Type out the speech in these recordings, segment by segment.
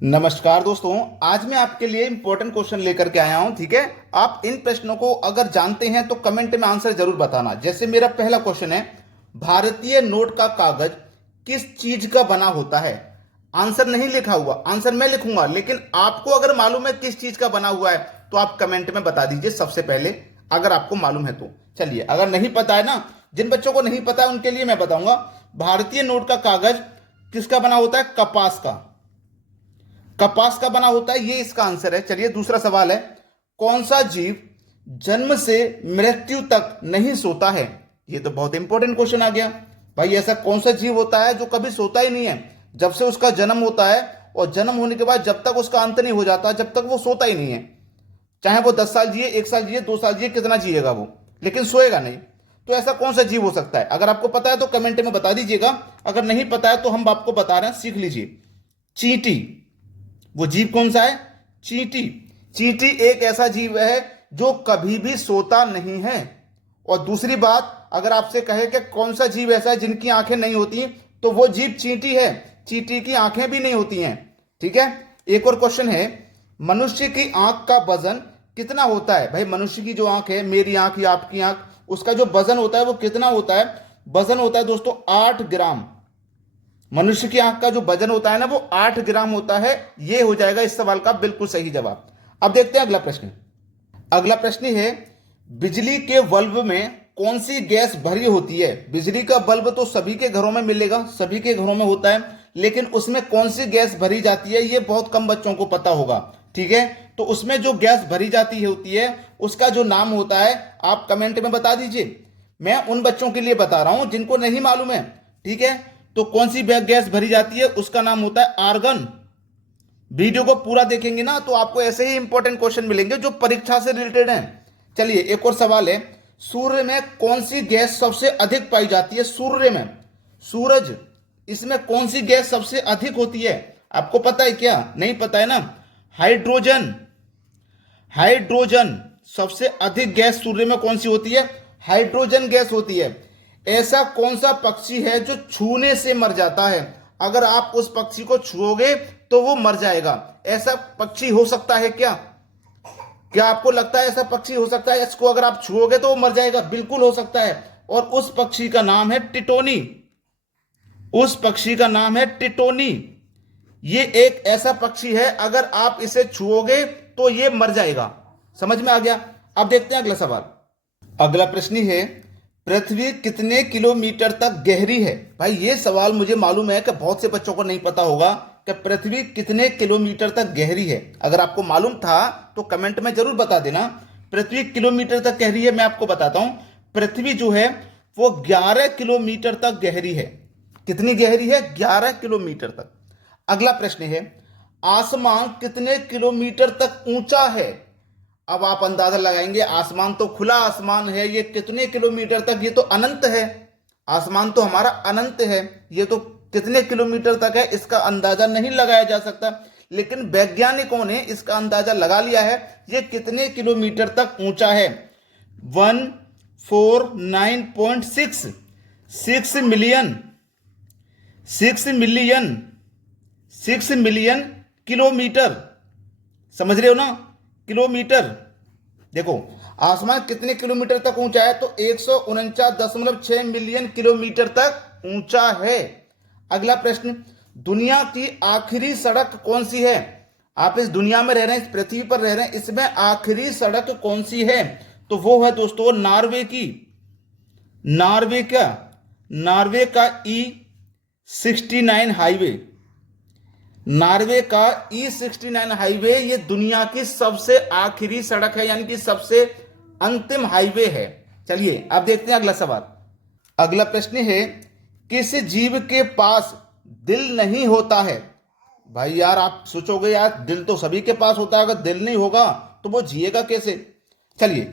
नमस्कार दोस्तों, आज मैं आपके लिए इंपॉर्टेंट क्वेश्चन लेकर के आया हूं। ठीक है, आप इन प्रश्नों को अगर जानते हैं तो कमेंट में आंसर जरूर बताना। जैसे मेरा पहला क्वेश्चन है, भारतीय नोट का कागज किस चीज का बना होता है। आंसर नहीं लिखा हुआ, आंसर मैं लिखूंगा, लेकिन आपको अगर मालूम है किस चीज का बना हुआ है तो आप कमेंट में बता दीजिए सबसे पहले, अगर आपको मालूम है तो। चलिए, अगर नहीं पता है ना, जिन बच्चों को नहीं पता है उनके लिए मैं बताऊंगा। भारतीय नोट का कागज किसका बना होता है? कपास का। कपास का बना होता है, ये इसका आंसर है। चलिए, दूसरा सवाल है, कौन सा जीव जन्म से मृत्यु तक नहीं सोता है। ये तो बहुत इंपॉर्टेंट क्वेश्चन आ गया भाई। ऐसा कौन सा जीव होता है जो कभी सोता ही नहीं है? जब से उसका जन्म होता है और जन्म होने के बाद जब तक उसका अंत नहीं हो जाता, जब तक वो सोता ही नहीं है। चाहे वो 10 साल जिए, 1 साल जिए, 2 साल जिए, कितना जिएगा वो, लेकिन सोएगा नहीं। तो ऐसा कौन सा जीव हो सकता है? अगर आपको पता है तो कमेंट में बता दीजिएगा। अगर नहीं पता है तो हम आपको बता रहे हैं, सीख लीजिए। चींटी। वो जीव कौन सा है? चींटी। चींटी एक ऐसा जीव है जो कभी भी सोता नहीं है। और दूसरी बात, अगर आपसे कहे कि कौन सा जीव ऐसा है जिनकी आंखें नहीं होती, तो वो जीव चींटी है। चींटी की आंखें भी नहीं होती हैं। ठीक है, एक और क्वेश्चन है, मनुष्य की आंख का वजन कितना होता है? भाई, मनुष्य की जो आंख है, मेरी आंख या आपकी आंख, उसका जो वजन होता है वो कितना होता है? वजन होता है दोस्तों 8 ग्राम। मनुष्य की आंख का जो वजन होता है ना, वो 8 ग्राम होता है। ये हो जाएगा इस सवाल का बिल्कुल सही जवाब। अब देखते हैं अगला प्रश्न। अगला प्रश्न है, बिजली के बल्ब में कौन सी गैस भरी होती है? बिजली का बल्ब तो सभी के घरों में मिलेगा, सभी के घरों में होता है, लेकिन उसमें कौन सी गैस भरी जाती है ये बहुत कम बच्चों को पता होगा। ठीक है, तो उसमें जो गैस भरी जाती होती है उसका जो नाम होता है, आप कमेंट में बता दीजिए। मैं उन बच्चों के लिए बता रहा हूं जिनको नहीं मालूम है। ठीक है, तो कौन सी गैस भरी जाती है, उसका नाम होता है आर्गन। वीडियो को पूरा देखेंगे ना तो आपको ऐसे ही इंपॉर्टेंट क्वेश्चन मिलेंगे जो परीक्षा से रिलेटेड हैं। चलिए, एक और सवाल है, सूर्य में कौन सी गैस सबसे अधिक पाई जाती है? सूर्य में, सूरज, इसमें कौन सी गैस सबसे अधिक होती है? आपको पता है क्या? नहीं पता है ना? हाइड्रोजन। हाइड्रोजन सबसे अधिक गैस सूर्य में कौन सी होती है? हाइड्रोजन गैस होती है। ऐसा कौन सा पक्षी है जो छूने से मर जाता है? अगर आप उस पक्षी को छुओगे तो वो मर जाएगा। ऐसा पक्षी हो सकता है क्या? क्या आपको लगता है ऐसा पक्षी हो सकता है? इसको अगर आप छुओगे तो वो मर जाएगा? बिल्कुल हो सकता है। और उस पक्षी का नाम है टिटोनी। उस पक्षी का नाम है टिटोनी। ये एक ऐसा पक्षी है, अगर आप इसे छुओगे तो ये मर जाएगा। समझ में आ गया? अब देखते हैं अगला सवाल। अगला प्रश्न है, पृथ्वी कितने किलोमीटर तक गहरी है? भाई, ये सवाल मुझे मालूम है कि बहुत से बच्चों को नहीं पता होगा कि पृथ्वी कितने किलोमीटर तक गहरी है। अगर आपको मालूम था तो कमेंट में जरूर बता देना। पृथ्वी किलोमीटर तक गहरी है, मैं आपको बताता हूं। पृथ्वी जो है वो 11 किलोमीटर तक गहरी है। कितनी गहरी है? 11 किलोमीटर तक। अगला प्रश्न है, आसमान कितने किलोमीटर तक ऊंचा है? अब आप अंदाजा लगाएंगे, आसमान तो खुला आसमान है, ये कितने किलोमीटर तक? ये तो अनंत है। आसमान तो हमारा अनंत है, ये तो कितने किलोमीटर तक है इसका अंदाजा नहीं लगाया जा सकता। लेकिन वैज्ञानिकों ने इसका अंदाजा लगा लिया है, ये कितने किलोमीटर तक ऊंचा है। 149.6 मिलियन 6 मिलियन किलोमीटर। समझ रहे हो ना? किलोमीटर। देखो, आसमान कितने किलोमीटर तक ऊंचा है? तो 149.6 मिलियन किलोमीटर तक ऊंचा है। अगला प्रश्न, दुनिया की आखिरी सड़क कौन सी है? आप इस दुनिया में रह रहे हैं, इस पृथ्वी पर रह रहे हैं, इसमें आखिरी सड़क कौन सी है? तो वो है दोस्तों नॉर्वे की। नॉर्वे का E69 हाईवे। नॉर्वे का E69 हाईवे ये दुनिया की सबसे आखिरी सड़क है, यानी कि सबसे अंतिम हाईवे है। चलिए, अब देखते हैं अगला सवाल। अगला प्रश्न है, किस जीव के पास दिल नहीं होता है? भाई यार, आप सोचोगे यार दिल तो सभी के पास होता है, अगर दिल नहीं होगा तो वो जिएगा कैसे? चलिए,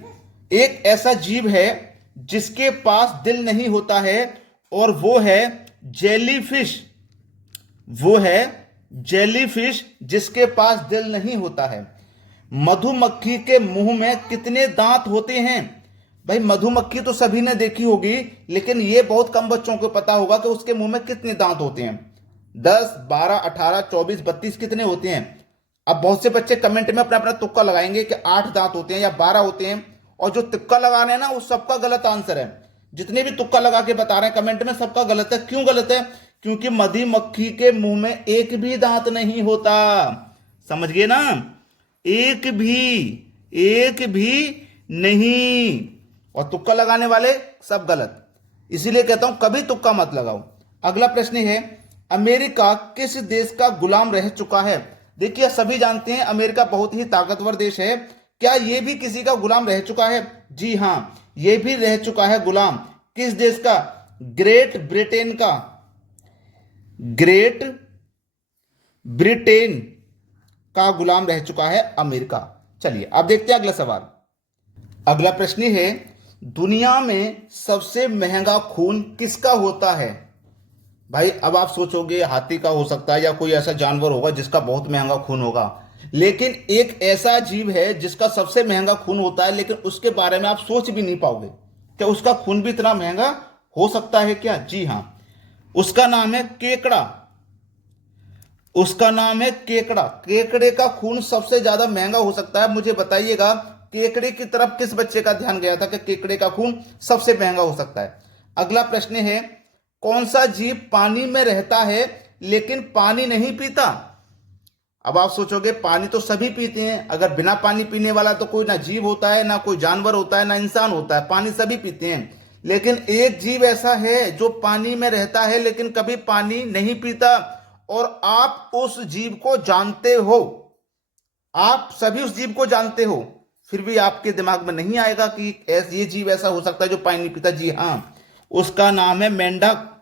एक ऐसा जीव है जिसके पास दिल नहीं होता है, और वो है जेलीफिश। वो है जेलीफिश जिसके पास दिल नहीं होता है। मधुमक्खी के मुंह में कितने दांत होते हैं? भाई, मधुमक्खी तो सभी ने देखी होगी, लेकिन ये बहुत कम बच्चों को पता होगा कि उसके मुंह में कितने दांत होते हैं। 10, 12, 18, 24, 32 कितने होते हैं? अब बहुत से बच्चे कमेंट में अपना अपना तुक्का लगाएंगे कि 8 दांत होते हैं या 12 होते हैं, और जो तुक्का लगा रहे हैं ना, उस सबका गलत आंसर है। जितने भी तुक्का लगा के बता रहे हैं कमेंट में, सबका गलत है। क्यों गलत है? क्योंकि मधुमक्खी के मुंह में एक भी दांत नहीं होता। समझ गए ना? एक भी नहीं। और तुक्का लगाने वाले सब गलत। इसीलिए कहता हूं कभी तुक्का मत लगाओ। अगला प्रश्न है, अमेरिका किस देश का गुलाम रह चुका है? देखिए, सभी जानते हैं अमेरिका बहुत ही ताकतवर देश है। क्या यह भी किसी का गुलाम रह चुका है? जी हां, यह भी रह चुका है गुलाम। किस देश का? ग्रेट ब्रिटेन का। ग्रेट ब्रिटेन का गुलाम रह चुका है अमेरिका। चलिए अब देखते हैं अगला सवाल। अगला प्रश्न है, दुनिया में सबसे महंगा खून किसका होता है? भाई अब आप सोचोगे हाथी का हो सकता है या कोई ऐसा जानवर होगा जिसका बहुत महंगा खून होगा, लेकिन एक ऐसा जीव है जिसका सबसे महंगा खून होता है, लेकिन उसके बारे में आप सोच भी नहीं पाओगे। क्या उसका खून भी इतना महंगा हो सकता है क्या? जी हां, उसका नाम है केकड़ा। उसका नाम है केकड़ा। केकड़े का खून सबसे ज्यादा महंगा हो सकता है। मुझे बताइएगा, केकड़े की तरफ किस बच्चे का ध्यान गया था कि केकड़े का खून सबसे महंगा हो सकता है? अगला प्रश्न है, कौन सा जीव पानी में रहता है लेकिन पानी नहीं पीता? अब आप सोचोगे पानी तो सभी पीते हैं, अगर बिना पानी पीने वाला तो कोई ना जीव होता है, ना कोई जानवर होता है, ना इंसान होता है। पानी सभी पीते हैं, लेकिन एक जीव ऐसा है जो पानी में रहता है लेकिन कभी पानी नहीं पीता, और आप उस जीव को जानते हो। आप सभी उस जीव को जानते हो, फिर भी आपके दिमाग में नहीं आएगा कि ये जीव ऐसा हो सकता है जो पानी नहीं पीता। जी हां, उसका नाम है मेंढक।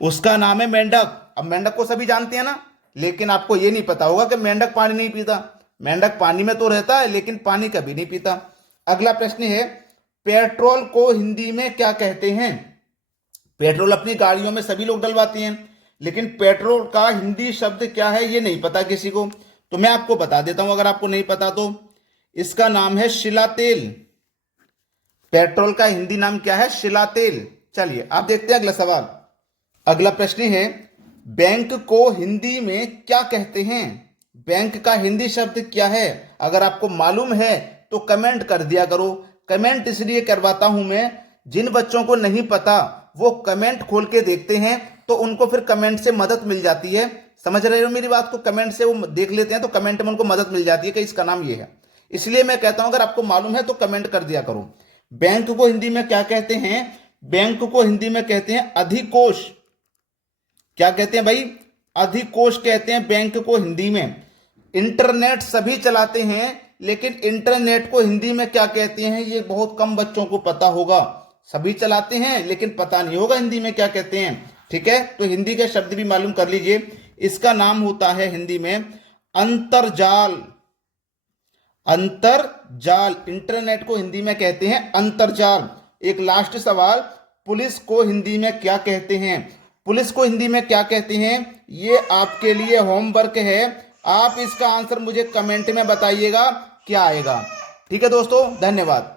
उसका नाम है मेंढक। अब मेंढक को सभी जानते हैं ना, लेकिन आपको यह नहीं पता होगा कि मेंढक पानी नहीं पीता। मेंढक पानी में तो रहता है लेकिन पानी कभी नहीं पीता। अगला प्रश्न है, पेट्रोल को हिंदी में क्या कहते हैं? पेट्रोल अपनी गाड़ियों में सभी लोग डलवाते हैं, लेकिन पेट्रोल का हिंदी शब्द क्या है ये नहीं पता किसी को। तो मैं आपको बता देता हूं अगर आपको नहीं पता तो। इसका नाम है शिला तेल। पेट्रोल का हिंदी नाम क्या है? शिला तेल। चलिए आप देखते हैं अगला सवाल। अगला प्रश्न है, बैंक को हिंदी में क्या कहते हैं? बैंक का हिंदी शब्द क्या है? अगर आपको मालूम है तो कमेंट कर दिया करो। कमेंट इसलिए करवाता हूं मैं, जिन बच्चों को नहीं पता वो कमेंट खोल के देखते हैं तो उनको फिर कमेंट से मदद मिल जाती है। समझ रहे हो मेरी बात को? कमेंट से वो देख लेते हैं तो कमेंट में उनको मदद मिल जाती है कि इसका नाम ये है। इसलिए मैं कहता हूं अगर आपको मालूम है तो कमेंट कर दिया करो। बैंक को हिंदी में क्या कहते हैं? बैंक को हिंदी में कहते हैं अधिकोष। क्या कहते हैं भाई? अधिकोष कहते हैं बैंक को हिंदी में। इंटरनेट सभी चलाते हैं, लेकिन इंटरनेट को हिंदी में क्या कहते हैं ये बहुत कम बच्चों को पता होगा। सभी चलाते हैं लेकिन पता नहीं होगा हिंदी में क्या कहते हैं। ठीक है, तो हिंदी के शब्द भी मालूम कर लीजिए। इसका नाम होता है हिंदी में अंतरजाल। अंतरजाल। इंटरनेट को हिंदी में कहते हैं अंतरजाल। एक लास्ट सवाल, पुलिस को हिंदी में क्या कहते हैं? पुलिस को हिंदी में क्या कहते हैं ये आपके लिए होमवर्क है। आप इसका आंसर मुझे कमेंट में बताइएगा क्या आएगा। ठीक है दोस्तों, धन्यवाद।